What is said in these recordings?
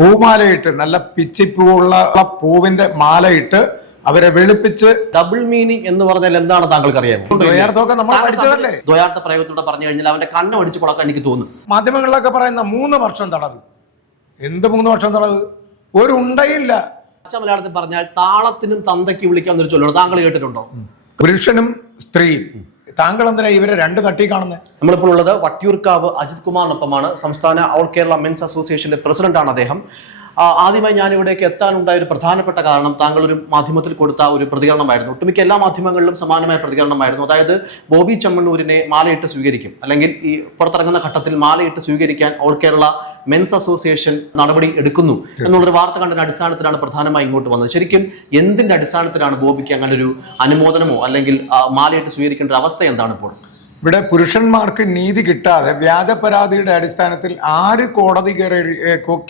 പൂമാലയിട്ട് നല്ല പിച്ചിപ്പൂവുള്ള പൂവിന്റെ മാലയിട്ട് അവരെ വെളുപ്പിച്ച് ഡബിൾ മീനിങ് എന്ന് പറഞ്ഞാൽ എന്താണ് താങ്കൾക്ക് അറിയാമോ ദ്വയാർത്ഥ പറഞ്ഞു കഴിഞ്ഞാൽ അവന്റെ കണ്ണ് ഒടിച്ചു പൊളക്കാൻ എനിക്ക് തോന്നുന്നു. മാധ്യമങ്ങളിലൊക്കെ പറയുന്ന മൂന്ന് വർഷം തടവ്. എന്ത് മൂന്ന് വർഷം തടവ്? ഒരു ഉണ്ടയില്ല. മലയാളത്തിൽ പറഞ്ഞാൽ താളത്തിനും തന്തയ്ക്ക് വിളിക്കാൻ ഒരു ചൊല്ലുണ്ട്. താങ്കൾ കേട്ടിട്ടുണ്ടോ? പുരുഷനും സ്ത്രീയും. താങ്കൾ എന്തിനാ ഇവരെ രണ്ട് തട്ടി കാണുന്നത് നമ്മളിപ്പോൾ ഉള്ളത് വട്ടിയൂർക്കാവ് അജിത് കുമാറിനൊപ്പമാണ്. സംസ്ഥാന ഓൾ കേരള മെൻസ് അസോസിയേഷന്റെ പ്രസിഡന്റാണ് അദ്ദേഹം. ആദ്യമായി ഞാൻ ഇവിടേക്ക് എത്താനുണ്ടായ ഒരു പ്രധാനപ്പെട്ട കാരണം താങ്കൾ ഒരു മാധ്യമത്തിൽ കൊടുത്ത ഒരു പ്രതികരണമായിരുന്നു. ഒട്ടുമിക്ക എല്ലാ മാധ്യമങ്ങളിലും സമാനമായ പ്രതികരണമായിരുന്നു. അതായത് ബോബി ചെമ്മണ്ണൂരിനെ മാലയിട്ട് സ്വീകരിക്കും. അല്ലെങ്കിൽ ഈ പുറത്തിറങ്ങുന്ന ഘട്ടത്തിൽ മാലയിട്ട് സ്വീകരിക്കാൻ ഓൾ കേരള മെൻസ് അസോസിയേഷൻ നടപടി എടുക്കുന്നു എന്നുള്ളൊരു വാർത്ത കണ്ടതിന്റെ അടിസ്ഥാനത്തിലാണ് പ്രധാനമായി ഇങ്ങോട്ട് വന്നത്. ശരിക്കും എന്തിന്റെ അടിസ്ഥാനത്തിലാണ് ബോബിക്ക് അങ്ങനെ ഒരു അനുമോദനമോ അല്ലെങ്കിൽ മാലയിട്ട് സ്വീകരിക്കേണ്ട ഒരു അവസ്ഥ എന്താണ് ഇപ്പോൾ ഇവിടെ പുരുഷന്മാർക്ക് നീതി കിട്ടാതെ വ്യാജ പരാതിയുടെ അടിസ്ഥാനത്തിൽ ആര് കോടതി കയറി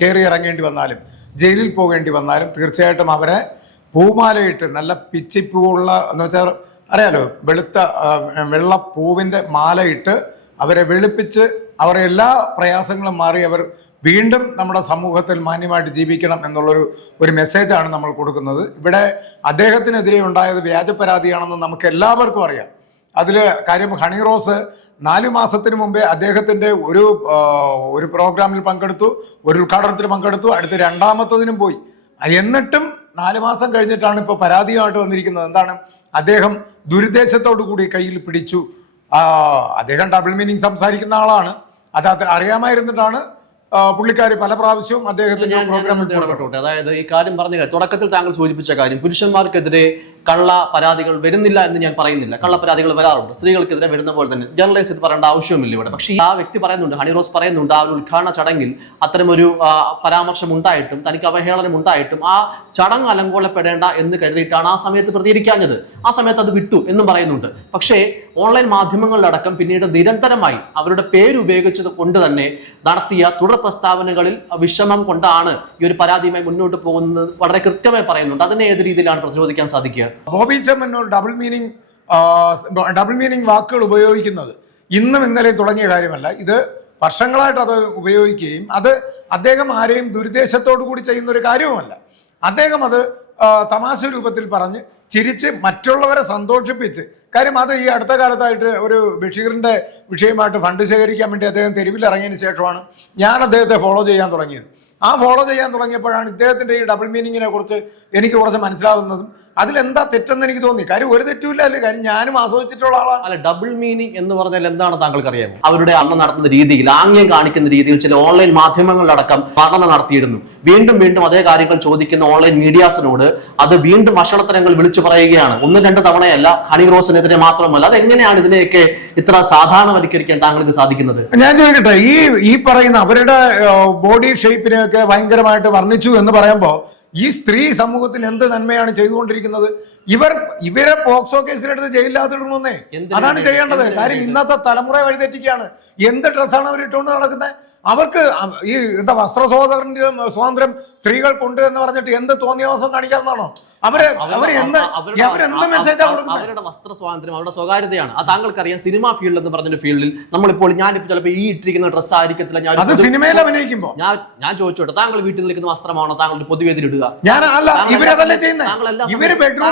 കയറി ഇറങ്ങേണ്ടി വന്നാലും ജയിലിൽ പോകേണ്ടി വന്നാലും തീർച്ചയായിട്ടും അവരെ പൂമാലയിട്ട് നല്ല പിച്ചിപ്പൂവുള്ള എന്ന് വെച്ചാൽ അറിയാലോ വെളുത്ത വെള്ള പൂവിന്റെ മാലയിട്ട് അവരെ വെളുപ്പിച്ച് അവരെ എല്ലാ പ്രയാസങ്ങളും മാറി അവർ വീണ്ടും നമ്മുടെ സമൂഹത്തിൽ മാന്യമായിട്ട് ജീവിക്കണം എന്നുള്ളൊരു ഒരു മെസ്സേജാണ് നമ്മൾ കൊടുക്കുന്നത്. ഇവിടെ അദ്ദേഹത്തിനെതിരെ ഉണ്ടായത് വ്യാജ പരാതിയാണെന്ന് നമുക്ക് എല്ലാവർക്കും അറിയാം. അതിൽ കാര്യം ഹണി റോസ് നാല് മാസത്തിന് മുമ്പേ അദ്ദേഹത്തിന്റെ ഒരു ഒരു പ്രോഗ്രാമിൽ പങ്കെടുത്തു ഒരു ഉദ്ഘാടനത്തിൽ പങ്കെടുത്തു അടുത്ത രണ്ടാമത്തതിനും പോയി എന്നിട്ടും നാല് മാസം കഴിഞ്ഞിട്ടാണ് ഇപ്പോൾ പരാതിയുമായിട്ട് വന്നിരിക്കുന്നത് എന്താണ് അദ്ദേഹം ദുരുദ്ദേശത്തോടു കൂടി കയ്യിൽ പിടിച്ചു അദ്ദേഹം ഡബിൾ മീനിങ് സംസാരിക്കുന്ന ആളാണ് അത് അത് അറിയാമായിരുന്നിട്ടാണ് ആ, പുള്ളിക്കാരി പല പ്രാവശ്യവും അദ്ദേഹത്തിന്റെ അതായത് ഈ കാര്യം പറഞ്ഞ തുടക്കത്തിൽ താങ്കൾ സൂചിപ്പിച്ച കാര്യം പുരുഷന്മാർക്കെതിരെ കള്ള പരാതികൾ വരുന്നില്ല എന്ന് ഞാൻ പറയുന്നില്ല. കള്ള പരാതികൾ വരാറുണ്ട്. സ്ത്രീകൾക്കെതിരെ വരുന്ന പോലെ തന്നെ ജനറലൈസ് ഇത് പറയേണ്ട ആവശ്യമില്ല ഇവിടെ. പക്ഷേ ആ വ്യക്തി പറയുന്നുണ്ട് ഹണി റോസ് പറയുന്നുണ്ട് ആ ഒരു ഉദ്ഘാടന ചടങ്ങിൽ അത്തരമൊരു പരാമർശം ഉണ്ടായിട്ടും തനിക്ക് അവഹേളനം ഉണ്ടായിട്ടും ആ ചടങ്ങ് അലങ്കോലപ്പെടേണ്ട എന്ന് കരുതിയിട്ടാണ് ആ സമയത്ത് പ്രതികരിക്കാഞ്ഞത്. ആ സമയത്ത് അത് വിട്ടു എന്നും പറയുന്നുണ്ട്. പക്ഷേ ഓൺലൈൻ മാധ്യമങ്ങളിലടക്കം പിന്നീട് നിരന്തരമായി അവരുടെ പേര് ഉപയോഗിച്ചത് കൊണ്ട് തന്നെ നടത്തിയ തുടർ പ്രസ്താവനകളിൽ വിഷമം കൊണ്ടാണ് ഈ ഒരു പരാതിയുമായി മുന്നോട്ട് പോകുന്നത് വളരെ കൃത്യമായി പറയുന്നുണ്ട്. അതിനെ ഏത് രീതിയിലാണ് പ്രതിരോധിക്കാൻ സാധിക്കുക? Boby Chemmanur double meaning double meaning വാക്കുകൾ ഉപയോഗിക്കുന്നത് ഇന്നും ഇന്നലെയും തുടങ്ങിയ കാര്യമല്ല. ഇത് വർഷങ്ങളായിട്ട് അത് ഉപയോഗിക്കുകയും അത് അദ്ദേഹം ആരെയും ദുരുദ്ദേശത്തോടു കൂടി ചെയ്യുന്ന ഒരു കാര്യവുമല്ല. അദ്ദേഹം അത് തമാശ രൂപത്തിൽ പറഞ്ഞ് ചിരിച്ച് മറ്റുള്ളവരെ സന്തോഷിപ്പിച്ച് കാര്യം അത് ഈ അടുത്ത കാലത്തായിട്ട് ഒരു ബഷീറിന്റെ വിഷയമായിട്ട് ഫണ്ട് ശേഖരിക്കാൻ വേണ്ടി അദ്ദേഹം തെരുവിൽ ഇറങ്ങിയതിന് ശേഷമാണ് ഞാൻ അദ്ദേഹത്തെ ഫോളോ ചെയ്യാൻ തുടങ്ങിയത്. ആ ഫോളോ ചെയ്യാൻ തുടങ്ങിയപ്പോഴാണ് ഇദ്ദേഹത്തിന്റെ ഈ ഡബിൾ മീനിങ്ങിനെ കുറിച്ച് എനിക്ക് കുറച്ച് മനസ്സിലാവുന്നതും അതിലെന്താ തെറ്റെന്ന് എനിക്ക് തോന്നി? കാര്യം ഒരു തെറ്റുമില്ല അല്ലേ? കാര്യം ഞാനും ആസ്വദിച്ചിട്ടുള്ള ആളാണ്. അല്ല ഡബിൾ മീനിങ് എന്ന് പറഞ്ഞാൽ എന്താണ് താങ്കൾക്ക് അറിയാമോ അവരുടെ അമ്മ നടത്തുന്ന രീതിയിൽ ആംഗ്യം കാണിക്കുന്ന രീതിയിൽ ചില ഓൺലൈൻ മാധ്യമങ്ങളിലടക്കം പഠനം നടത്തിയിരുന്നു. വീണ്ടും വീണ്ടും അതേ കാര്യങ്ങൾ ചോദിക്കുന്ന ഓൺലൈൻ മീഡിയാസിനോട് അത് വീണ്ടും വഷളത്തരങ്ങൾ വിളിച്ചു പറയുകയാണ്. ഒന്നും രണ്ട് തവണയല്ല ഹണി റോസിനെതിരെ മാത്രമല്ല. അത് എങ്ങനെയാണ് ഇതിനെയൊക്കെ ഇത്ര സാധാരണവൽക്കരിക്കാൻ താങ്കൾക്ക് സാധിക്കുന്നത്? ഞാൻ ചോദിക്കട്ടെ ഈ ഈ പറയുന്ന അവരുടെ ബോഡി ഷേപ്പിനെയൊക്കെ ഭയങ്കരമായിട്ട് വർണിച്ചു എന്ന് പറയുമ്പോൾ ഈ സ്ത്രീ സമൂഹത്തിൽ എന്ത് നന്മയാണ് ചെയ്തുകൊണ്ടിരിക്കുന്നത്? ഇവർ ഇവരെ പോക്സോ കേസിലെടുത്ത് ജയിലിനകത്തിടണമെന്നേ. എന്തിനു അതാണ് ചെയ്യേണ്ടത്. കാര്യം ഇന്നത്തെ തലമുറ വഴിതെറ്റിക്കുകയാണ്. എന്ത് ഡ്രസ്സാണ് അവർ ഇട്ടുകൊണ്ട് നടക്കുന്നത്? അവർക്ക് ഈ എന്താ വസ്ത്ര സ്വാതന്ത്ര്യം സ്വാതന്ത്ര്യം സ്ത്രീകൾക്കുണ്ട് എന്ന് പറഞ്ഞിട്ട് എന്ത് തോന്നിയവാസം കാണിക്കാവുന്നതാണോ? അവർ അവർ അവരുടെ- അവരെന്ത് മെസ്സേജാ വസ്ത്ര സ്വാതന്ത്ര്യം അവരുടെ സ്വകാര്യതയാണ്. അത് താങ്കൾക്കറിയാം സിനിമ ഫീൽഡ് എന്ന് പറഞ്ഞ ഫീൽഡിൽ നമ്മളിപ്പോൾ ഞാൻ ചിലപ്പോൾ ഈ ഇട്ടിരിക്കുന്ന ഡ്രസ് ആയിരിക്കത്തില്ല. ഞാൻ അത് സിനിമയിൽ അഭിനയിക്കുമ്പോ. ഞാൻ ഞാൻ ചോദിച്ചോട്ടെ താങ്കൾ വീട്ടിൽ നിൽക്കുന്ന വസ്ത്രമാണോ? താങ്കളുടെ പൊതുവേദിയിൽ ഇടുക. ഞാൻ അല്ല ഇവരതല്ലേ ചെയ്യുന്നത് ഇവർ ബെഡ്റൂമിൽ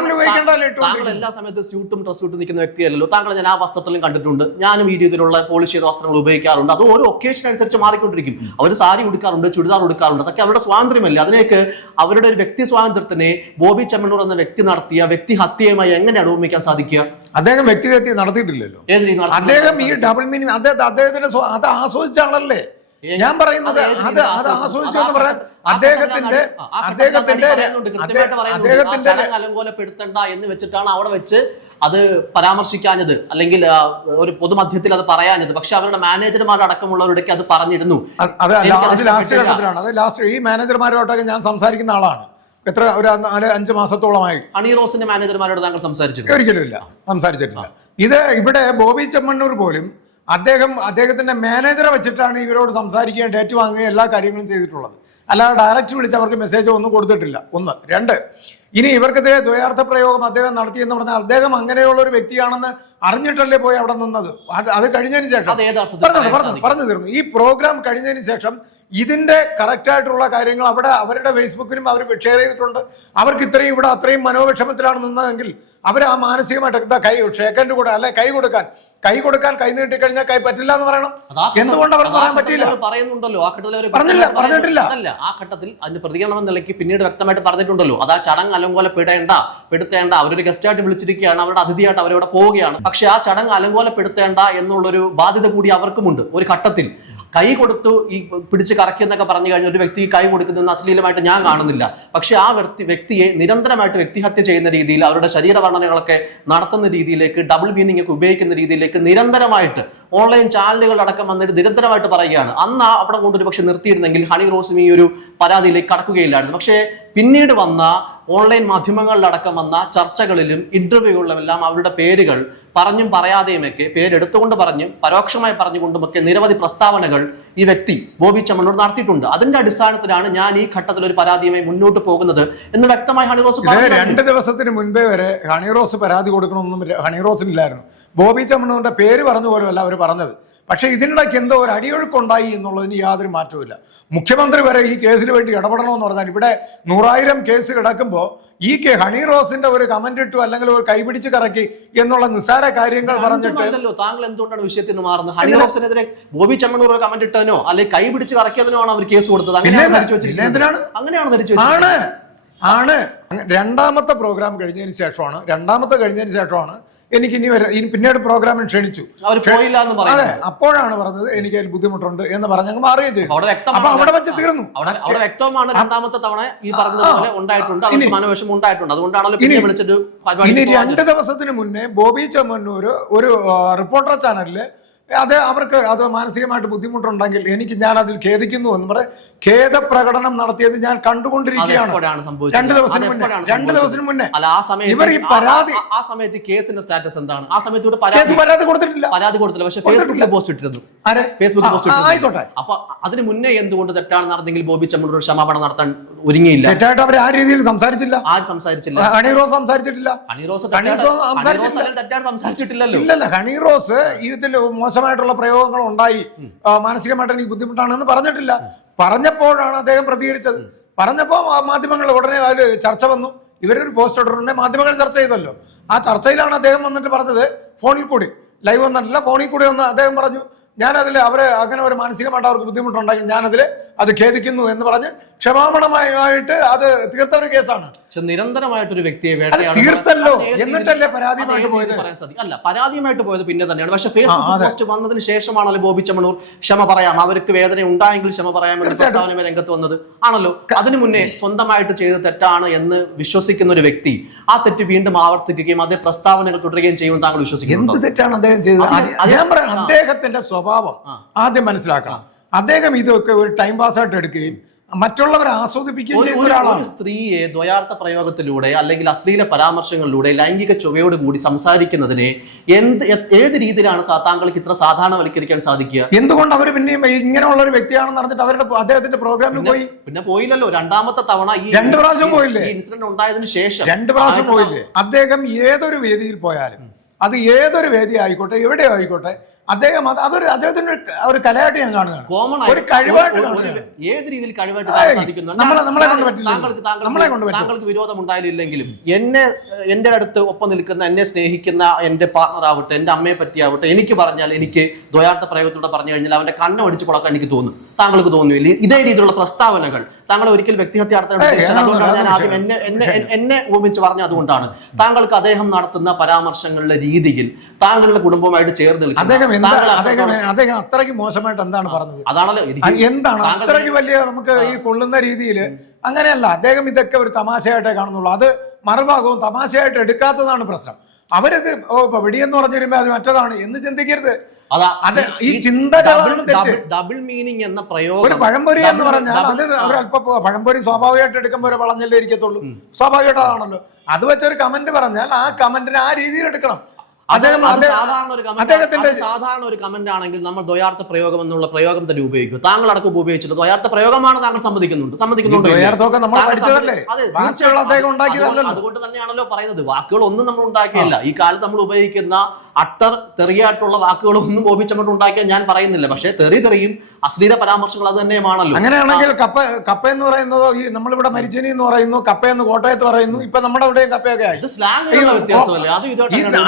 താങ്കൾ എല്ലാ സമയത്തും സ്യൂട്ടും ഡ്രസ് ഇട്ട് നിൽക്കുന്ന വ്യക്തിയല്ലോ താങ്കൾ ഞാൻ ആ വസ്ത്രത്തിലും കണ്ടിട്ടുണ്ട്. ഞാനും ഈ രീതിയിലുള്ള പോളിഷ് ചെയ്ത വസ്ത്രങ്ങൾ ഉപയോഗിക്കാറുണ്ട്. അത് ഓരോ ഒക്കേഷൻ അനുസരിച്ച് മാറിക്കൊണ്ടിരിക്കും. അവർ സാരി ഉടുക്കാറുണ്ട് ചുരിദാർ ഉടുക്കാറുണ്ട്. അതൊക്കെ അവരുടെ സ്വാതന്ത്ര്യമല്ലേ. അതിനേക്ക് അവരുടെ ഒരു വ്യക്തി സ്വാതന്ത്ര്യത്തിനെ ബോബി ചെമ്മണ്ണൂർ എന്ന വ്യക്തി നടത്തിയ വ്യക്തി ഹത്യയുമായി എങ്ങനെ ഉപമിക്കാൻ സാധിക്കുക? അദ്ദേഹം വ്യക്തിഹത്യ നടത്തിയിട്ടില്ലല്ലോ. ഏത് രീതി അദ്ദേഹം ഈ ഡബിൾ മീനിങ് അദ്ദേഹം അദ്ദേഹത്തിന്റെ അത് ആസ്വദിച്ചാണല്ലേ? ഞാൻ പറയുന്നത് അത് അത് ആസ്വദിച്ചു? എന്ന് പറയാൻ അദ്ദേഹത്തിന്റെ അദ്ദേഹത്തിന്റെ. അദ്ദേഹത്തിന്റെ അലങ്കോലപ്പെടുത്തണ്ട എന്ന് വെച്ചിട്ടാണ് അവിടെ വെച്ച് അത് പരാമർശിക്കാഞ്ഞത്. അല്ലെങ്കിൽ ഒരു പൊതുമധ്യത്തിൽ അത് പറയാഞ്ഞത്. പക്ഷെ അവരുടെ മാനേജർമാർ അടക്കമുള്ളവരുടെയൊക്കെ അത് പറഞ്ഞിരുന്നു. അത് ലാസ്റ്റ്. ഘട്ടത്തിലാണ്. അത് ലാസ്റ്റ് ഈ മാനേജർമാരുമായിട്ടൊക്കെ ഞാൻ സംസാരിക്കുന്ന ആളാണ്. എത്ര ഒരു നാല് അഞ്ച് മാസത്തോളമായി. അണി റോസിന്റെ മാനേജർമാരോട് താങ്കൾ സംസാരിച്ചു ഒരിക്കലും ഇല്ല. സംസാരിച്ചിട്ടില്ല. ഇത് ഇവിടെ ബോബി ചെമ്മണ്ണൂർ പോലും അദ്ദേഹം അദ്ദേഹത്തിന്റെ മാനേജറെ വെച്ചിട്ടാണ് ഇവരോട് സംസാരിക്കുകയും ഡേറ്റ് വാങ്ങുകയും എല്ലാ കാര്യങ്ങളും ചെയ്തിട്ടുള്ളത്. അല്ലാതെ ഡയറക്റ്റ് വിളിച്ച് അവർക്ക് മെസ്സേജ് ഒന്നും കൊടുത്തിട്ടില്ല. ഒന്ന്. രണ്ട്. ഇനി ഇവർക്കെതിരെ ദ്വയാർത്ഥ പ്രയോഗം അദ്ദേഹം നടത്തിയെന്ന് പറഞ്ഞാൽ അദ്ദേഹം അങ്ങനെയുള്ള ഒരു വ്യക്തിയാണെന്ന് അറിഞ്ഞിട്ടല്ലേ പോയി അവിടെ നിന്നത്? അത് കഴിഞ്ഞതിന് ശേഷം? പറഞ്ഞു തീർന്നു ഈ പ്രോഗ്രാം കഴിഞ്ഞതിന് ശേഷം ഇതിന്റെ കറക്റ്റായിട്ടുള്ള കാര്യങ്ങൾ അവിടെ അവരുടെ ഫേസ്ബുക്കിലും അവർ ഷെയർ ചെയ്തിട്ടുണ്ട്. അവർക്ക് ഇത്രയും ഇവിടെ അത്രയും മനോവിഷമത്തിലാണ് നിന്നതെങ്കിൽ അവർ ആ മാനസികമായിട്ട് എന്താ കൈ ഷേക്കന്റെ കൂടെ അല്ലെ കൈ കൊടുക്കാൻ? കൈ കൊടുക്കാൻ കൈ നീട്ടി കഴിഞ്ഞാൽ കൈ പറ്റില്ല എന്ന് പറയണം. എന്തുകൊണ്ട് അവർ പറയാൻ പറ്റില്ല പറയുന്നുണ്ടല്ലോ. ആ ഘട്ടത്തിൽ പറഞ്ഞില്ല, പറഞ്ഞിട്ടില്ല. അല്ല ആ ഘട്ടത്തിൽ അതിന്റെ പ്രതികരണം എന്ന നിലയ്ക്ക് പിന്നീട് വ്യക്തമായിട്ട് പറഞ്ഞിട്ടുണ്ടല്ലോ. അത് ആ ചടങ്ങ് അലങ്കോലപ്പെടേണ്ട പെടുത്തേണ്ട അവരൊരു ഗസ്റ്റായിട്ട് വിളിച്ചിരിക്കുകയാണ് അവരുടെ അതിഥിയായിട്ട് അവരവിടെ പോവുകയാണ്. പക്ഷെ ആ ചടങ്ങ് അലങ്കോലപ്പെടുത്തേണ്ട എന്നുള്ളൊരു ബാധ്യത കൂടി അവർക്കുമുണ്ട്. ഒരു ഘട്ടത്തിൽ. കൈ കൊടുത്തു ഈ പിടിച്ച് കറക്കിയെന്നൊക്കെ പറഞ്ഞു കഴിഞ്ഞാൽ ഒരു വ്യക്തി കൈ കൊടുക്കുന്നതെന്ന് അശ്ലീലമായിട്ട് ഞാൻ കാണുന്നില്ല. പക്ഷെ ആ വ്യക്തി വ്യക്തിയെ നിരന്തരമായിട്ട് വ്യക്തിഹത്യ ചെയ്യുന്ന രീതിയിൽ അവരുടെ ശരീരവർണനകളൊക്കെ നടത്തുന്ന രീതിയിലേക്ക് ഡബിൾ മീനിങ് ഒക്കെ ഉപയോഗിക്കുന്ന രീതിയിലേക്ക് നിരന്തരമായിട്ട് ഓൺലൈൻ ചാനലുകൾ അടക്കം വന്നിട്ട് നിരന്തരമായിട്ട് പറയുകയാണ്. അന്ന് ആ അവിടെ കൊണ്ടൊരു പക്ഷെ നിർത്തിയിരുന്നെങ്കിൽ ഹണി റോസും ഈ ഒരു പരാതിയിലേക്ക് കടക്കുകയില്ലായിരുന്നു. പക്ഷേ പിന്നീട് വന്ന ഓൺലൈൻ മാധ്യമങ്ങളിലടക്കം വന്ന ചർച്ചകളിലും ഇന്റർവ്യൂകളിലുമെല്ലാം അവരുടെ പേരുകൾ പറഞ്ഞും പറയാതെയുമൊക്കെ പേരെടുത്തുകൊണ്ട് പറഞ്ഞും പരോക്ഷമായി പറഞ്ഞുകൊണ്ടുമൊക്കെ നിരവധി പ്രസ്താവനകൾ ഈ വ്യക്തി ബോബി ചമ്മണ്ണൂർ നടത്തിയിട്ടുണ്ട്. അതിന്റെ അടിസ്ഥാനത്തിലാണ് ഞാൻ ഈ ഘട്ടത്തിൽ ഒരു പരാതിയുമായി മുന്നോട്ട് പോകുന്നത് എന്ന് വ്യക്തമായി ഹണിറോസ് രണ്ട് ദിവസത്തിന് മുൻപേ വരെ ഹണിറോസ് പരാതി കൊടുക്കണമെന്നും ഹണി റോസിനില്ലായിരുന്നു. ബോബി ചമ്മണ്ണൂരിന്റെ പേര് പറഞ്ഞു പോലുമല്ല അവർ പറഞ്ഞത്. പക്ഷേ ഇതിനിടയ്ക്ക് എന്തോ ഒരു അടിയൊഴുക്കുണ്ടായി എന്നുള്ളതിന് യാതൊരു മാറ്റവുമില്ല. മുഖ്യമന്ത്രി വരെ ഈ കേസിന് വേണ്ടി ഇടപെടണമെന്ന് പറഞ്ഞാൽ ഇവിടെ നൂറായിരം കേസ് കിടക്കുമ്പോൾ ഈ കെ ഹണി റോസിന്റെ ഒരു കമന്റ് ഇട്ടു അല്ലെങ്കിൽ ഒരു കൈപിടിച്ച് കറക്കി എന്നുള്ള നിസ്സാര കാര്യങ്ങൾ പറഞ്ഞിട്ട് താങ്കൾ എന്തുകൊണ്ടാണ് വിഷയത്തിൽ നിന്ന് മാറുന്നത്? ഹണി റോസിനെതിരെ ബോബി ചമ്മനൂർ കമന്റ് ഇട്ടതിനോ അല്ലെങ്കിൽ കൈ പിടിച്ച് കറക്കിയതിനോ ആണ് അവർ കേസ് കൊടുത്തത്. അങ്ങനെയാണ് എന്ത്? ധരിച്ചു പിന്നെ എന്തിനാണ്? വെച്ചിരിക്കുന്നത് അങ്ങനെയാണ് ധരിച്ചു ആണ് ആണ്. രണ്ടാമത്തെ പ്രോഗ്രാം കഴിഞ്ഞതിന് ശേഷമാണ് രണ്ടാമത്തെ കഴിഞ്ഞതിന് ശേഷമാണ് എനിക്ക് ഇനി വരെ ഇനി പിന്നീട് പ്രോഗ്രാമിന് ക്ഷണിച്ചു. അതെ അപ്പോഴാണ് പറഞ്ഞത് എനിക്ക് അതിൽ ബുദ്ധിമുട്ടുണ്ട് എന്ന് പറഞ്ഞ് അങ്ങ് മാറുകയും ചെയ്തു. അപ്പൊ അവിടെ വെച്ച് തീർന്നു. അവിടെ വ്യക്തമാണ് രണ്ടാമത്തെ തവണ ഈ പറഞ്ഞതുപോലെ ഉണ്ടായിട്ടുണ്ട്. ഉണ്ടായിട്ടുണ്ട്. അതുകൊണ്ടാണല്ലോ ഇനി- വിളിച്ചിട്ട് ഇനി രണ്ട് ദിവസത്തിന് മുന്നേ ബോബി ചെമ്മന്നൂര് ഒരു റിപ്പോർട്ടർ ചാനലിൽ അത് അവർക്ക് അത് മാനസികമായിട്ട് ബുദ്ധിമുട്ടുണ്ടെങ്കിൽ എനിക്ക് ഞാൻ അതിൽ ഖേദിക്കുന്നു എന്ന് പറഞ്ഞ് ഖേദപ്രകടനം നടത്തിയത് ഞാൻ കണ്ടുകൊണ്ടിരിക്കുകയാണ്. രണ്ടു ദിവസത്തിന് മുന്നേ രണ്ടു? ദിവസത്തിന് മുന്നേ. അല്ല ആ സമയത്ത് ഇവർ ഈ പരാതി ആ- സമയത്ത് കേസിന്റെ സ്റ്റാറ്റസ് എന്താണ്? ആ സമയത്ത് ഇവിടെ പരാതി കൊടുത്തിട്ടില്ല. പരാതി കൊടുത്തില്ല. പക്ഷേ ഫേസ്ബുക്കിൽ പോസ്റ്റ് ഇട്ടിരുന്നു. ഫേസ്ബുക്കിൽ പോസ്റ്റ് ആയിക്കോട്ടെ. അപ്പൊ അതിന് മുന്നേ എന്തുകൊണ്ട് തെറ്റാണ് നടന്നെങ്കിൽ ബോബി ചെമ്മണ്ണൂർ ക്ഷമാപണം നടത്താൻ ഒരുങ്ങിയില്ല. തെറ്റായിട്ട് അവർ ആ രീതിയിൽ സംസാരിച്ചില്ല. ആര് സംസാരിച്ചില്ല. ഹണി റോസ് സംസാരിച്ചിട്ടില്ല. ഹണിറോസ്. തെറ്റായിട്ട് സംസാരിച്ചിട്ടില്ലല്ലോ. ഇല്ലല്ല ഹണി റോസ് ഇതിൽ മോശമായിട്ടുള്ള പ്രയോഗങ്ങൾ ഉണ്ടായി. മാനസികമായിട്ട് എനിക്ക് ബുദ്ധിമുട്ടാണെന്ന് പറഞ്ഞിട്ടില്ല. പറഞ്ഞപ്പോഴാണ് അദ്ദേഹം പ്രതികരിച്ചത്. പറഞ്ഞപ്പോൾ മാധ്യമങ്ങൾ ഉടനെ അതിൽ ചർച്ച വന്നു. ഇവരൊരു പോസ്റ്റ് ഇട്ടിട്ടുണ്ടെ. മാധ്യമങ്ങൾ ചർച്ച ചെയ്തല്ലോ. ആ ചർച്ചയിലാണ് അദ്ദേഹം വന്നിട്ട് പറഞ്ഞത്. ഫോണിൽ കൂടി. ലൈവ് വന്നിട്ടില്ല. ഫോണിൽ കൂടി വന്ന് അദ്ദേഹം പറഞ്ഞു ഞാനതിൽ അവരെ അങ്ങനെ ഒരു മാനസികമായിട്ട് അവർക്ക് ബുദ്ധിമുട്ടുണ്ടെങ്കിൽ ഞാനതിൽ അത് ഖേദിക്കുന്നു എന്ന് പറഞ്ഞ് ക്ഷമാപണമായിട്ട് അത് തീർത്ത ഒരു കേസാണ്. പക്ഷെ നിരന്തരമായിട്ടൊരു വ്യക്തിയെ തീർത്തല്ലോ എന്നിട്ടല്ലേ പരാതിയുമായിട്ട് പോയത് രീതിയിൽ പറയാൻ സാധിക്കും? അല്ല പരാതിയുമായിട്ട് പോയത് പിന്നെ തന്നെയാണ്. പക്ഷെ ഫേസ്ബുക്ക് പോസ്റ്റ് വന്നതിന് ശേഷമാണല്ലോ ബോബി ചമ്മണൂർ ക്ഷമ പറയാം. അവർക്ക് വേദന ഉണ്ടായെങ്കിൽ ക്ഷമ പറയാൻ. പ്രസ്താവന രംഗത്ത് വന്നത് ആണല്ലോ. അതിനു മുന്നേ സ്വന്തമായിട്ട് ചെയ്ത് തെറ്റാണ് എന്ന് വിശ്വസിക്കുന്ന ഒരു വ്യക്തി ആ തെറ്റ് വീണ്ടും ആവർത്തിക്കുകയും അതേ പ്രസ്താവനകൾ തുടരുകയും ചെയ്യുമെന്ന് താങ്കൾ വിശ്വസിക്കുന്നു എന്ത് തെറ്റാണ് അദ്ദേഹം ചെയ്തത്? അദ്ദേഹത്തിന്റെ സ്വഭാവം ആദ്യം മനസ്സിലാക്കണം. അദ്ദേഹം ഇതൊക്കെ ഒരു ടൈം പാസ് ആയിട്ട് എടുക്കുകയും മറ്റുള്ളവരെ ആസ്വദിപ്പിക്കുകയും ചെയ്യുന്ന ഒരു ഒരാളാണ്. സ്ത്രീയെ ദ്വയാർത്ഥ പ്രയോഗത്തിലൂടെ അല്ലെങ്കിൽ അശ്ലീല പരാമർശങ്ങളിലൂടെ ലൈംഗിക ചുവയോട് കൂടി സംസാരിക്കുന്നതിനെ എന്ത് ഏത് രീതിയിലാണ് താങ്കൾക്ക് ഇത്ര സാധാരണവൽക്കരിക്കാൻ സാധിക്കുക? എന്തുകൊണ്ട് അവർ പിന്നെയും ഇങ്ങനെയുള്ള ഒരു വ്യക്തിയാണെന്ന് പറഞ്ഞിട്ട് അവരുടെ അദ്ദേഹത്തിന്റെ പ്രോഗ്രാമിൽ പോയി? പിന്നെ പോയില്ലല്ലോ. രണ്ടാമത്തെ തവണ ഈ രണ്ട് പ്രാവശ്യം പോയില്ലേ? ഇൻസിഡന്റ് ഉണ്ടായതിനു ശേഷം. രണ്ട് പ്രാവശ്യം പോയില്ലേ? അദ്ദേഹം ഏതൊരു വേദിയിൽ പോയാലും അത് ഏതൊരു വേദി ആയിക്കോട്ടെ എവിടെ ആയിക്കോട്ടെ അദ്ദേഹം അത് അതൊരു അദ്ദേഹത്തിന്റെ ഒരു- കലയായിട്ട് ഞാൻ കാണുകയാണ് കോമൺ ഒരു കഴിവായിട്ട്. ഏത് രീതിയിൽ കഴിവായിട്ട് നമ്മളെ- നമ്മളെ കൊണ്ട് പറ്റില്ല. താങ്കൾക്ക് താങ്കൾക്ക് നമ്മളെ കൊണ്ട് താങ്കൾക്ക് വിരോധം ഉണ്ടായില്ലെങ്കിലും എന്നെ എന്റെ അടുത്ത് ഒപ്പം നിൽക്കുന്ന എന്നെ സ്നേഹിക്കുന്ന എന്റെ പാർട്ണർ ആവട്ടെ എന്റെ അമ്മയെ പറ്റിയാവട്ടെ എനിക്ക് പറഞ്ഞാൽ എനിക്ക് ദ്വയാർത്ഥ പ്രയോഗത്തിലൂടെ പറഞ്ഞു കഴിഞ്ഞാൽ അവന്റെ കണ്ണ് അടിച്ചു പൊളക്കാൻ എനിക്ക് തോന്നും താങ്കൾക്ക് തോന്നുന്നില്ല. ഇതേ രീതിയിലുള്ള പ്രസ്താവനകൾ. താങ്കൾ ഒരിക്കൽ വ്യക്തിഹത്യ അതുകൊണ്ടാണ് ഞാൻ ആദ്യം എന്നെ എന്നെ എന്നെ ഉപമിച്ച് പറഞ്ഞ അതുകൊണ്ടാണ്. താങ്കൾക്ക് അദ്ദേഹം നടത്തുന്ന പരാമർശങ്ങളുടെ രീതിയിൽ താങ്കളുടെ കുടുംബമായിട്ട് ചേർന്ന് അദ്ദേഹം അത്രയ്ക്ക് മോശമായിട്ട് എന്താണ് പറഞ്ഞത്? അതാണല്ലോ. എന്താണ്? അത്രയ്ക്ക് വലിയ നമുക്ക് ഈ കൊള്ളുന്ന രീതിയിൽ അങ്ങനെയല്ല. അദ്ദേഹം ഇതൊക്കെ ഒരു തമാശയായിട്ടേ കാണുന്നുള്ളൂ. അത് മറുഭാഗവും തമാശയായിട്ട് എടുക്കാത്തതാണ് പ്രശ്നം. അവരത് ഓ ഇപ്പൊ വെടിയെന്ന് പറഞ്ഞു വരുമ്പോ അത് മറ്റതാണ്. എന്ന് ചിന്തിക്കരുത്. അതാ ഈ ചിന്തകളാണ് ഡബിൾ മീനിങ് എന്ന പ്രയോഗം. ഒരു പഴംപൊരി എന്ന് പറഞ്ഞാൽ അത് അല്പം പഴംപൊരി സ്വാഭാവികമായിട്ട് എടുക്കുമ്പോൾ ഒരു വളഞ്ഞല്ലേ ഇരിക്കത്തുള്ളൂ. സ്വാഭാവികമായിട്ടാണല്ലോ. അത് വെച്ചൊരു കമന്റ് പറഞ്ഞാൽ ആ കമന്റിനെ ആ രീതിയിൽ എടുക്കണം. അദ്ദേഹം സാധാരണ ഒരു കമന്റ് സാധാരണ ഒരു കമന്റ് ആണെങ്കിൽ നമ്മൾ ദ്വയാർത്ഥ പ്രയോഗം എന്നുള്ള പ്രയോഗം തന്നെ ഉപയോഗിക്കും. താങ്കൾ അടക്കം ഉപയോഗിച്ചിട്ട് ദ്വയാർത്ഥ പ്രയോഗമാണ് താങ്കൾ സമ്മതിക്കുന്നുണ്ട്. സമ്മതിക്കുന്നുണ്ട്. അതുകൊണ്ട് തന്നെയാണല്ലോ പറയുന്നത്. വാക്കുകൾ ഒന്നും നമ്മൾ ഉണ്ടാക്കിയല്ല. ഈ കാലത്ത് നമ്മൾ ഉപയോഗിക്കുന്ന അട്ടർ തെറിയായിട്ടുള്ള വാക്കുകളൊന്നും ബോബി ചമ്മട്ട് ഉണ്ടാക്കിയാൽ ഞാൻ പറയുന്നില്ല. പക്ഷേ തെറി തെറിയും അശ്ലീല പരാമർശങ്ങൾ അത് തന്നെയാണല്ലോ. അങ്ങനെയാണെങ്കിൽ കപ്പ കപ്പ എന്ന് പറയുന്നത് ഈ നമ്മളിവിടെ മരിച്ചനി എന്ന് പറയുന്നു കപ്പ എന്ന് കോട്ടയത്ത് പറയുന്നു ഇപ്പൊ നമ്മുടെ ഇവിടെയും കപ്പയൊക്കെ ആയി.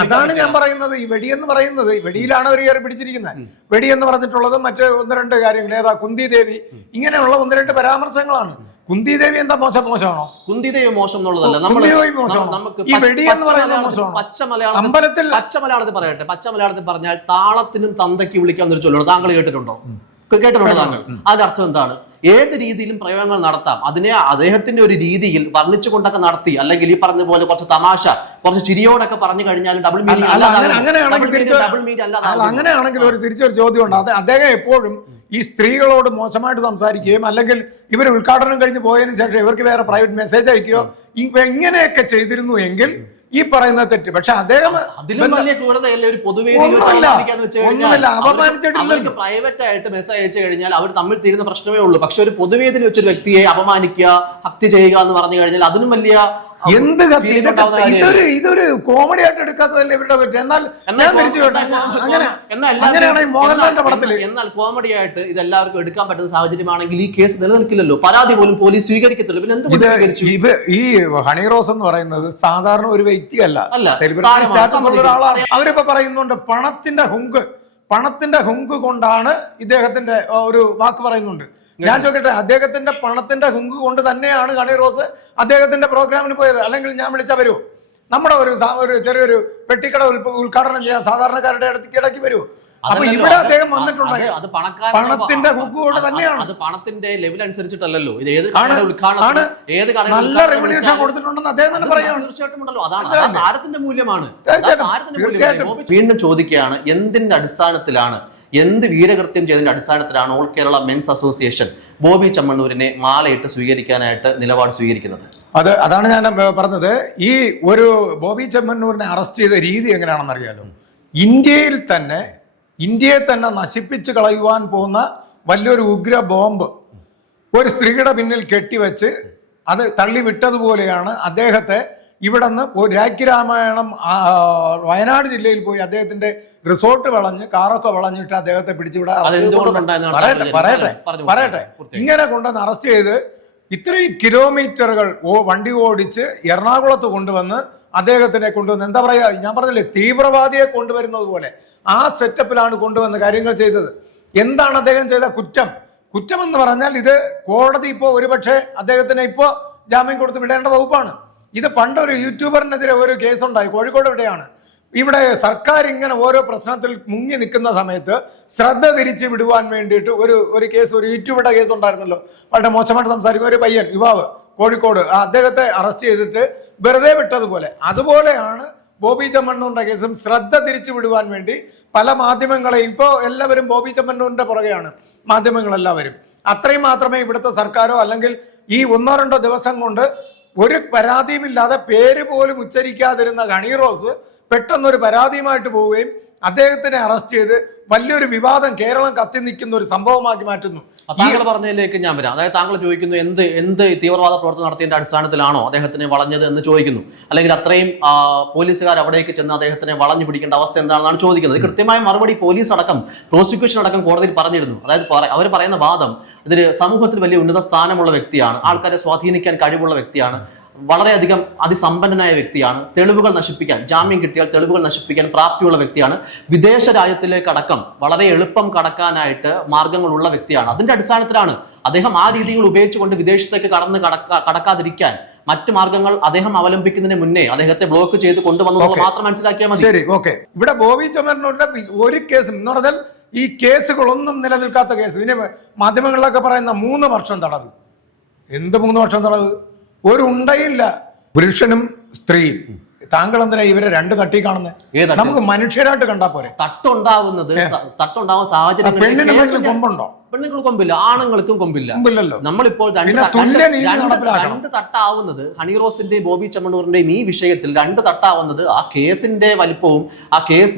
അതാണ് ഞാൻ പറയുന്നത്. ഈ വെടി എന്ന് പറയുന്നത് ഈ വെടിയിലാണ് അവർ കയറി പിടിച്ചിരിക്കുന്നത്. വെടി എന്ന് പറഞ്ഞിട്ടുള്ളത് മറ്റ് ഒന്ന് രണ്ട് കാര്യങ്ങൾ. ഏതാ? കുന്തി ദേവി. ഇങ്ങനെയുള്ള ഒന്ന് രണ്ട് പരാമർശങ്ങളാണ്. കുന്തി ദേവി എന്താ മോശം മോശമാണോ? കുന്തിദേവി മോശം എന്നുള്ളതല്ല. നമ്മൾ കുന്തിദേവി നമുക്ക് പച്ച- അമ്പലത്തിൽ പച്ച മലയാളത്തിൽ പറയട്ടെ. പച്ച മലയാളത്തിൽ പറഞ്ഞാൽ താളത്തിനും തന്തയ്ക്ക് വിളിക്കാവുന്ന ഒരു ചൊല്ലുണ്ട്. താങ്കൾ കേട്ടിട്ടുണ്ടോ? കേട്ടിട്ടുണ്ടോ താങ്കൾ? അതിന്റെ അർത്ഥം എന്താണ്? ഏത് രീതിയിലും പ്രയോഗങ്ങൾ നടത്താം. അതിനെ അദ്ദേഹത്തിന്റെ ഒരു രീതിയിൽ വർണിച്ചുകൊണ്ടൊക്കെ നടത്തി അല്ലെങ്കിൽ ഈ പറഞ്ഞ പോലെ കുറച്ച് തമാശ കുറച്ച് ചിരിയോടൊക്കെ പറഞ്ഞു കഴിഞ്ഞാൽ ഡബിൾ അങ്ങനെയാണെങ്കിൽ മീറ്റ് അല്ല അങ്ങനെയാണെങ്കിൽ ഒരു തിരിച്ചൊരു ചോദ്യം ഉണ്ട് അദ്ദേഹം എപ്പോഴും ഈ സ്ത്രീകളോട് മോശമായിട്ട് സംസാരിക്കുകയും അല്ലെങ്കിൽ ഇവർ ഉദ്ഘാടനം കഴിഞ്ഞ് പോയതിനു ശേഷം ഇവർക്ക് വേറെ പ്രൈവറ്റ് മെസ്സേജ് അയക്കുകയോ എങ്ങനെയൊക്കെ ഇങ്ങനെയൊക്കെ ചെയ്തിരുന്നു എങ്കിൽ ഈ പറയുന്ന തെറ്റ്. പക്ഷെ അദ്ദേഹം ഒന്നുമില്ല. പ്രൈവറ്റ് ആയിട്ട് മെസ്സേജ് അയച്ചു കഴിഞ്ഞാൽ അവർ തമ്മിൽ തീരുന്ന പ്രശ്നമേ ഉള്ളൂ. പക്ഷെ ഒരു പൊതുവേദിയിൽ വെച്ചൊരു വ്യക്തിയെ അപമാനിക്കുക ഹത്യ ചെയ്യുക എന്ന് പറഞ്ഞു കഴിഞ്ഞാൽ അതിനും വലിയ എന്ത് കത്തി? ഇതൊക്കെ ഇതൊരു ഇതൊരു കോമഡി ആയിട്ട് എടുക്കാത്തതല്ലേ ഇവരുടെ പറ്റി? എന്നാൽ ഞാൻ തിരിച്ചു കോ- കേട്ടെ അങ്ങനെ മോഹൻലാലിന്റെ പടത്തിൽ എന്നാൽ കോമഡി ആയിട്ട് ഇത് എല്ലാവർക്കും എടുക്കാൻ പറ്റുന്ന സാഹചര്യമാണെങ്കിൽ ഈ കേസ് നിലനിൽക്കില്ലല്ലോ. പരാതി പോലും പോലീസ് സ്വീകരിക്കത്തില്ല പിന്നെ എന്ത് ഇത് ഈ ഹണി റോസ് എന്ന് പറയുന്നത് സാധാരണ ഒരു വ്യക്തിയല്ല. അല്ല, സെലിബ്രിറ്റി സ്റ്റാറ്റസ് ഉള്ള. ഒരാളാണ്. അവരിപ്പോ പറയുന്നുണ്ട് പണത്തിന്റെ ഹുങ്ക്. പണത്തിന്റെ ഹുങ്ക് കൊണ്ടാണ് ഇദ്ദേഹത്തിന്റെ ഒരു വാക്ക് പറയുന്നുണ്ട്. ഞാൻ ചോദിക്കട്ടെ അദ്ദേഹത്തിന്റെ പണത്തിന്റെ ഹുങ്ക് കൊണ്ട് തന്നെയാണ് കണി റോസ് അദ്ദേഹത്തിന്റെ പ്രോഗ്രാമിന് പോയത്. അല്ലെങ്കിൽ ഞാൻ വിളിച്ചാൽ വരുമോ നമ്മുടെ ഒരു ഒരു ചെറിയൊരു പെട്ടിക്കട ഉദ്ഘാടനം ചെയ്യാൻ സാധാരണക്കാരുടെ അടുത്ത് ഇടയ്ക്ക് വരുമോ അപ്പൊ ഇവിടെ അദ്ദേഹം വന്നിട്ടുണ്ടെങ്കിൽ അത് പണക്കാരൻ പണത്തിന്റെ ഹുക്ക് കൊണ്ട് തന്നെയാണ്. അത് പണത്തിന്റെ ലെവൽ അനുസരിച്ചിട്ടല്ലോ ഇത് ഏത് ഉദ്ഘാടനം ആണ്. ഏത് നല്ല റെവല്യൂഷൻ കൊടുത്തിട്ടുണ്ടെന്ന് അദ്ദേഹം തന്നെ പറയാം തീർച്ചയായിട്ടും ഉണ്ടല്ലോ. അതാണ്? താരത്തിന്റെ മൂല്യമാണ്. തീർച്ചയായിട്ടും, വീണ്ടും ചോദിക്കുകയാണ് എന്തിന്റെ അടിസ്ഥാനത്തിലാണ് എന്ത് വീരകൃത്യം ചെയ്തതിന്റെ അടിസ്ഥാനത്തിലാണ് all Kerala men's association Boby ചമ്മണ്ണൂരിനെ മാലയിട്ട് സ്വീകരിക്കാനായിട്ട് നിലപാട് സ്വീകരിക്കുന്നത്? അത് അതാണ് ഞാൻ പറഞ്ഞത്. ഈ ഒരു ബോബി ചെമ്മന്നൂരിനെ അറസ്റ്റ് ചെയ്ത രീതി എങ്ങനെയാണെന്ന് അറിയാലോ ഇന്ത്യയിൽ തന്നെ ഇന്ത്യയെ തന്നെ നശിപ്പിച്ച് കളയുവാൻ പോകുന്ന വലിയൊരു ഉഗ്ര ബോംബ് ഒരു സ്ത്രീയുടെ പിന്നിൽ കെട്ടിവെച്ച് അത് തള്ളി വിട്ടതുപോലെയാണ് അദ്ദേഹത്തെ ഇവിടെ നിന്ന് ഒരു വയനാട് ജില്ലയിൽ പോയി അദ്ദേഹത്തിന്റെ റിസോർട്ട് വളഞ്ഞ് കാറൊക്കെ വളഞ്ഞിട്ട് അദ്ദേഹത്തെ പിടിച്ചിവിടെ പറയട്ടെ പറയട്ടെ പറയട്ടെ. ഇങ്ങനെ കൊണ്ടുവന്ന് അറസ്റ്റ് ചെയ്ത് ഇത്രയും കിലോമീറ്ററുകൾ ഓ വണ്ടി ഓടിച്ച് എറണാകുളത്ത് കൊണ്ടുവന്ന് അദ്ദേഹത്തിനെ കൊണ്ടുവന്ന് എന്താ പറയാ ഞാൻ പറഞ്ഞില്ലേ തീവ്രവാദിയെ കൊണ്ടുവരുന്നത് പോലെ ആ സെറ്റപ്പിലാണ് കൊണ്ടുവന്ന് കാര്യങ്ങൾ ചെയ്തത്. എന്താണ് അദ്ദേഹം ചെയ്ത കുറ്റം? കുറ്റം എന്ന് പറഞ്ഞാൽ ഇത് കോടതി ഇപ്പോൾ ഒരുപക്ഷെ അദ്ദേഹത്തിന് ഇപ്പോൾ ജാമ്യം കൊടുത്ത് വിടേണ്ട വകുപ്പാണ്. ഇത് പണ്ടൊരു യൂട്യൂബറിനെതിരെ ഒരു കേസുണ്ടായി. കോഴിക്കോട് എവിടെയാണ്? ഇവിടെ സർക്കാർ ഇങ്ങനെ ഓരോ പ്രശ്നത്തിൽ മുങ്ങി നിൽക്കുന്ന സമയത്ത് ശ്രദ്ധ തിരിച്ചു വിടുവാൻ വേണ്ടിയിട്ട് ഒരു ഒരു കേസ് ഒരു യൂട്യൂബിന്റെ കേസ് ഉണ്ടായിരുന്നല്ലോ വളരെ മോശമായിട്ട് സംസാരിക്കുന്ന ഒരു പയ്യൻ യുവാവ് കോഴിക്കോട്. അദ്ദേഹത്തെ അറസ്റ്റ് ചെയ്തിട്ട് വെറുതെ വിട്ടതുപോലെ. അതുപോലെയാണ് ബോബി ചെമ്മണ്ണൂറിന്റെ കേസും ശ്രദ്ധ തിരിച്ചു വിടുവാൻ വേണ്ടി പല മാധ്യമങ്ങളെയും ഇപ്പോൾ എല്ലാവരും ബോബി ചെമ്മണ്ണൂരിന്റെ പുറകെയാണ് മാധ്യമങ്ങളെല്ലാവരും. അത്രയും മാത്രമേ ഇവിടുത്തെ സർക്കാരോ അല്ലെങ്കിൽ ഈ ഒന്നോ രണ്ടോ ദിവസം കൊണ്ട് ഒരു പരാതിയുമില്ലാതെ പേര് പോലും ഉച്ചരിക്കാതിരുന്ന ഹണി റോസ് പെട്ടെന്നൊരു പരാതിയുമായിട്ട് പോവുകയും അദ്ദേഹത്തിനെ അറസ്റ്റ് ചെയ്ത് വലിയൊരു വിവാദം കേരളം കത്തി നിൽക്കുന്ന ഒരു സംഭവമാക്കി മാറ്റുന്നു. താങ്കൾ പറഞ്ഞതിലേക്ക് ഞാൻ വരാം. അതായത് താങ്കൾ ചോദിക്കുന്നു എന്ത് എന്ത് തീവ്രവാദ പ്രവർത്തനം നടത്തിയതിന്റെ അടിസ്ഥാനത്തിലാണോ അദ്ദേഹത്തിനെ വളഞ്ഞത് എന്ന് ചോദിക്കുന്നു. അല്ലെങ്കിൽ അത്രയും പോലീസുകാർ അവിടേക്ക് ചെന്ന് അദ്ദേഹത്തിനെ വളഞ്ഞു പിടിക്കേണ്ട അവസ്ഥ എന്താണെന്നാണ് ചോദിക്കുന്നത്. കൃത്യമായ മറുപടി പോലീസ് അടക്കം പ്രോസിക്യൂഷൻ അടക്കം കോടതിയിൽ പറഞ്ഞിരുന്നു. അതായത് അവർ പറയുന്ന വാദം ഇതിൽ സമൂഹത്തിൽ വലിയ ഉന്നത സ്ഥാനമുള്ള വ്യക്തിയാണ്. ആൾക്കാരെ സ്വാധീനിക്കാൻ കഴിവുള്ള വ്യക്തിയാണ്. വളരെയധികം അതിസമ്പന്നനായ വ്യക്തിയാണ്. തെളിവുകൾ നശിപ്പിക്കാൻ ജാമ്യം കിട്ടിയാൽ തെളിവുകൾ നശിപ്പിക്കാൻ പ്രാപ്തിയുള്ള വ്യക്തിയാണ്. വിദേശ രാജ്യത്തിലേക്ക് അടക്കം വളരെ എളുപ്പം കടക്കാനായിട്ട് മാർഗങ്ങളുള്ള വ്യക്തിയാണ്. അതിന്റെ അടിസ്ഥാനത്തിലാണ് അദ്ദേഹം ആ രീതികൾ ഉപയോഗിച്ചുകൊണ്ട് വിദേശത്തേക്ക് കടന്ന് കടക്കാ കടക്കാതിരിക്കാൻ മറ്റു മാർഗങ്ങൾ അദ്ദേഹം അവലംബിക്കുന്നതിന് മുന്നേ അദ്ദേഹത്തെ ബ്ലോക്ക് ചെയ്ത് കൊണ്ടുവന്നു മാത്രം മനസ്സിലാക്കിയാൽ മതി. ശരി ഓക്കെ. ഇവിടെ ബോബി ചമരനോട് ഒരു കേസും എന്ന് പറഞ്ഞാൽ ഈ കേസുകളൊന്നും നിലനിൽക്കാത്ത കേസ്. പിന്നെ മാധ്യമങ്ങളിലൊക്കെ പറയുന്ന മൂന്ന് വർഷം തടവ്. എന്ത് മൂന്ന് വർഷം തടവ്? ഒരു ഉണ്ടയില്ല പുരുഷനും സ്ത്രീയും. താങ്കൾ എന്തിനാ ഇവരെ രണ്ട് തട്ടി? കാണുന്നത് നമുക്ക് മനുഷ്യരായിട്ട് കണ്ടാ പോരെ. തട്ടുണ്ടാവുന്നത് തട്ടുണ്ടാവുന്ന സാഹചര്യം പെണ്ണിന് കേസിന്റെ- എന്തെങ്കിലും കൊമ്പുണ്ടോ? പെണ്ണുങ്ങൾ കൊമ്പില്ല ആണുങ്ങൾക്കും കൊമ്പില്ല. കൊമ്പില്ലല്ലോ. നമ്മളിപ്പോൾ രണ്ട് തട്ടാവുന്നത് ഹണിറോസിന്റെയും ബോബി ചമ്മണൂറിന്റെയും ഈ വിഷയത്തിൽ രണ്ട് തട്ടാവുന്നത് ആ കേസിന്റെ വലിപ്പവും ആ കേസ്?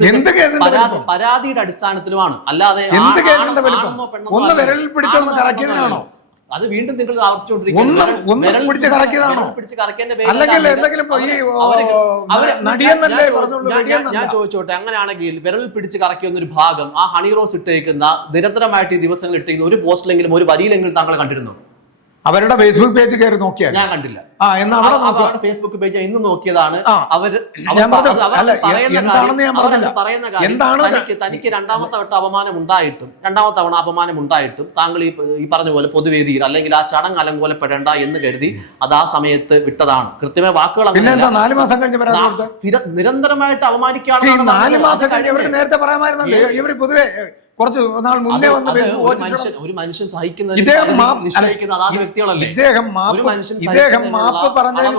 പരാതിയുടെ അടിസ്ഥാനത്തിലുമാണ്. അല്ലാതെ എന്ത് ആ- അത് വീണ്ടും നിങ്ങൾ. ഞാൻ ചോദിച്ചോട്ടെ അങ്ങനെയാണെങ്കിൽ വിരൽ പിടിച്ച് കറക്കിയെന്ന ഒരു ഭാഗം ആ ഹണി റോസ് ഇട്ടേക്കുന്ന നിരന്തരമായിട്ട് ഈ ദിവസങ്ങൾ ഇട്ടേക്കുന്ന ഒരു പോസ്റ്റിലെങ്കിലും ഒരു വരിയിലെങ്കിലും താങ്കൾ കണ്ടിരുന്നു? അവരുടെ ഫേസ്ബുക്ക് പേജ് കയറി നോക്കിയാൽ ഞാൻ കണ്ടില്ല. ആ എന്നാ അവിടെ അവരുടെ ഫേസ്ബുക്ക് പേജ് ഇന്ന് നോക്കിയതാണ്. അവർ ഞാൻ എന്താണെന്ന് ഞാൻ പറഞ്ഞില്ല. പറയുന്ന കാര്യം എന്താണ് തനിക്ക് രണ്ടാമത്തെ വട്ടം അപമാനം ഉണ്ടായിട്ടും രണ്ടാമത്തെ തവണ അപമാനം ഉണ്ടായിട്ടും താങ്കൾ ഈ പറഞ്ഞ പോലെ പൊതുവേദിയിൽ അല്ലെങ്കിൽ ആ ചടങ്ങ് അലങ്കോലപ്പെടേണ്ട എന്ന് കരുതി അത് ആ സമയത്ത് വിട്ടതാണ്. കൃത്യമായ വാക്കുകൾ നാല് മാസം കഴിഞ്ഞ് നിരന്തരമായിട്ട് ഈ നാല് മാസം കഴിഞ്ഞ് നേരത്തെ പറയാമായിരുന്നല്ലോ. ഇവർ പൊതുവെ കുറച്ച് നാൾ മുന്നേ വന്ന് ഒരു മനുഷ്യൻ ഇദ്ദേഹം മാപ്പ് ഇദ്ദേഹം പറഞ്ഞതിന്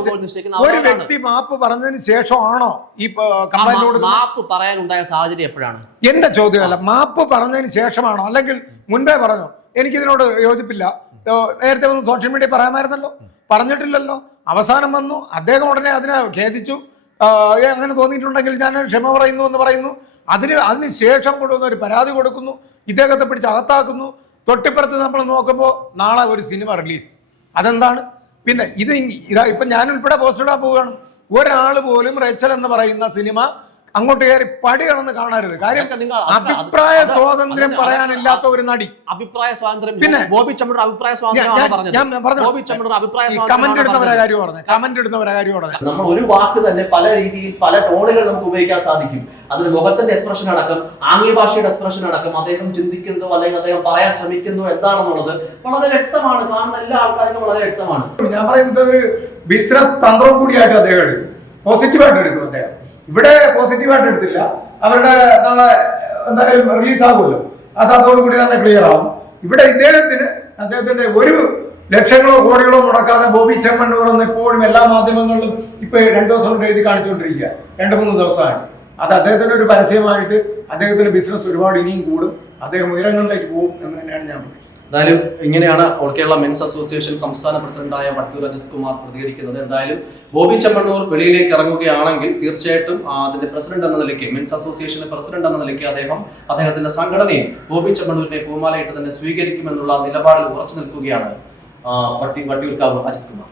ഒരു. വ്യക്തി മാപ്പ് പറഞ്ഞതിന് ശേഷമാണോ ഈ കമ്പനിയോട് കംപ്ലൈന്റ് മാപ്പ് പറയാനുണ്ടായ സാഹചര്യം എപ്പോഴാണ്? എന്റെ ചോദ്യമല്ല മാപ്പ് പറഞ്ഞതിന് ശേഷമാണോ? അല്ലെങ്കിൽ മുൻപേ പറഞ്ഞോ? എനിക്കിതിനോട് യോജിപ്പില്ല. നേരത്തെ വന്ന് സോഷ്യൽ മീഡിയ പറയാമായിരുന്നല്ലോ. പറഞ്ഞിട്ടില്ലല്ലോ. അവസാനം വന്നു. അദ്ദേഹം ഉടനെ അതിനെ ഖേദിച്ചു. അങ്ങനെ തോന്നിയിട്ടുണ്ടെങ്കിൽ ഞാൻ ക്ഷമ പറയുന്നു എന്ന് പറയുന്നു. അതിന് അതിന് ശേഷം കൊണ്ടുവന്ന ഒരു പരാതി കൊടുക്കുന്നു. ഇദ്ദേഹത്തെ പിടിച്ച് അകത്താക്കുന്നു. തൊട്ടിപ്പുറത്ത് നമ്മൾ നോക്കുമ്പോൾ നാളെ ഒരു സിനിമ റിലീസ്. അതെന്താണ്? പിന്നെ ഇത് ഇതാ ഇപ്പം ഞാൻ ഉൾപ്പെടെ പോസ്റ്റ് ഇടാൻ പോവുകയാണ്. ഒരാൾ പോലും റേച്ചൽ എന്ന് പറയുന്ന സിനിമ അങ്ങോട്ട് കയറി പടി കടന്ന് കാണരുത്. കാര്യം അഭിപ്രായ സ്വാതന്ത്ര്യം പറയാനില്ലാത്ത ഒരു നടി. അഭിപ്രായ സ്വാതന്ത്ര്യം പിന്നെ? ബോബി ചമ്മയുടെ അഭിപ്രായ സ്വാതന്ത്ര്യം കമന്റ് എടുത്തവരെ ഇടുന്നവരെ കാര്യം പറഞ്ഞു. കമന്റ് ഇടുന്നവരെ കാര്യം പറഞ്ഞു. നമ്മൾ ഒരു വാക്ക് തന്നെ പല രീതിയിൽ പല ടോണുകൾ നമുക്ക് ഉപയോഗിക്കാൻ സാധിക്കും. അതിൽ മുഖത്തിന്റെ എക്സ്പ്രഷൻ അടക്കം ആംഗ്യ ഭാഷയുടെ എക്സ്പ്രഷൻ അടക്കം അദ്ദേഹം ചിന്തിക്കുന്നതോ അല്ലെങ്കിൽ അദ്ദേഹം പറയാൻ ശ്രമിക്കുന്നതോ എന്താണെന്നുള്ളത് വളരെ വ്യക്തമാണ്. കാണുന്ന എല്ലാ ആൾക്കാർക്കും വളരെ വ്യക്തമാണ്. ഞാൻ പറയുന്നത് ഒരു ബിസിനസ് തന്ത്രം കൂടിയായിട്ട് അദ്ദേഹം എടുക്കും. പോസിറ്റീവായിട്ട് എടുക്കും അദ്ദേഹം. ഇവിടെ പോസിറ്റീവായിട്ട് എടുത്തില്ല. അവരുടെ നാളെ എന്തായാലും റിലീസ് ആകുമല്ലോ. അത് അതോടുകൂടി തന്നെ ക്ലിയർ ആവും. ഇവിടെ ഇദ്ദേഹത്തിന് അദ്ദേഹത്തിന്റെ ഒരു ലക്ഷങ്ങളോ കോടികളോ മുടക്കാതെ ബോബി ചെമ്മണ്ണൂർ ഇപ്പോഴും എല്ലാ മാധ്യമങ്ങളിലും ഇപ്പൊ രണ്ടു ദിവസം കൊണ്ട് എഴുതി കാണിച്ചുകൊണ്ടിരിക്കുക. രണ്ട് മൂന്ന് ദിവസമായിട്ട്. അത് അദ്ദേഹത്തിന്റെ ഒരു പരസ്യമായിട്ട് അദ്ദേഹത്തിന്റെ ബിസിനസ് ഒരുപാട് ഇനിയും കൂടും. അദ്ദേഹം ഉയരങ്ങളിലേക്ക് പോകും എന്ന് തന്നെയാണ് ഞാൻ പറയുന്നത് എന്തായാലും ഇങ്ങനെയാണ് ഓൾ കേരള മെൻസ് അസോസിയേഷൻ സംസ്ഥാന പ്രസിഡന്റായ വട്ടൂർ അജിത് കുമാർ പ്രതികരിക്കുന്നത്. എന്തായാലും ബോബി ചെമ്മണ്ണൂർ വെളിയിലേക്ക് ഇറങ്ങുകയാണെങ്കിൽ തീർച്ചയായിട്ടും അതിന്റെ പ്രസിഡന്റ് എന്ന നിലയ്ക്ക് മെൻസ് അസോസിയേഷന്റെ പ്രസിഡന്റ് എന്ന നിലയ്ക്ക് അദ്ദേഹം അദ്ദേഹത്തിന്റെ സംഘടനയും ബോബി ചെമ്മണ്ണൂരിനെ പൂമാലയിട്ട് തന്നെ സ്വീകരിക്കുമെന്നുള്ള നിലപാടിൽ ഉറച്ചു നിൽക്കുകയാണ് വട്ടിയൂർക്കാവ് അജിത് കുമാർ.